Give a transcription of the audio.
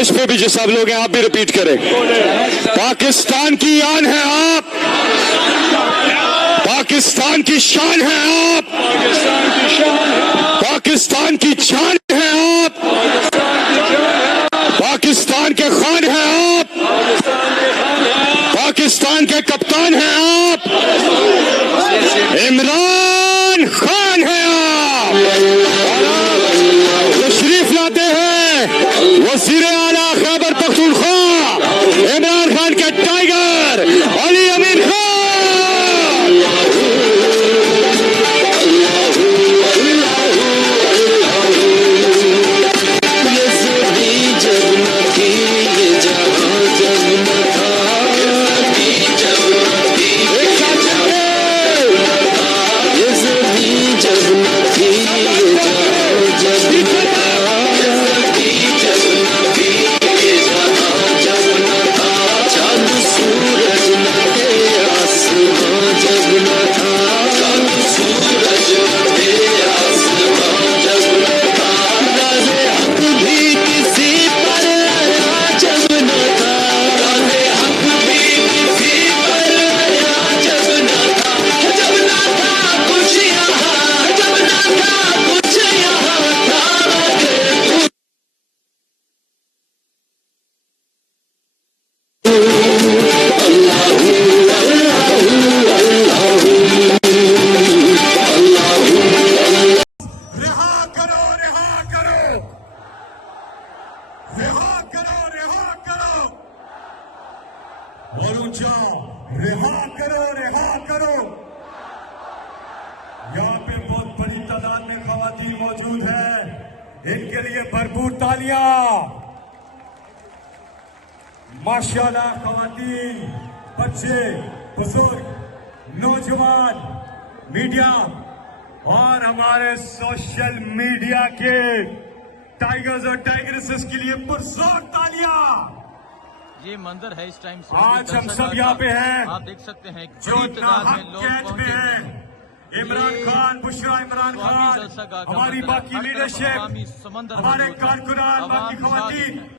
Stage पे भी जो सब लोग हैं आप भी रिपीट करें। पाकिस्तान की आन है आप, पाकिस्तान की शान है आप, पाकिस्तान की जान है आप, पाकिस्तान के खान है आप, पाकिस्तान के कप्तान हैं आप, इमरान खान है आप। तशरीफ लाते हैं वज़ीर आला खैबर पख्तूनख्वा इमरान खान के टाइगर अली अमीर खान। और ऊंचा रिहा करो, रिहा करो। यहाँ पे बहुत बड़ी तादाद में खवातीन मौजूद हैं, इनके लिए भरपूर तालियां। माशाल्लाह खवातीन, बच्चे, बुजुर्ग, नौजवान, मीडिया और हमारे सोशल मीडिया के टाइगर्स और टाइगरेसेस के लिए पुरजोर तालियां। ये मंजर है इस टाइम आज हम सब यहाँ पे हैं, आप देख सकते हैं जो कैच में है। इमरान खान, बुशरा इमरान खान, हमारी बाकी लीडरशिप, हमारे कारकुनान, बाकी खवातीन।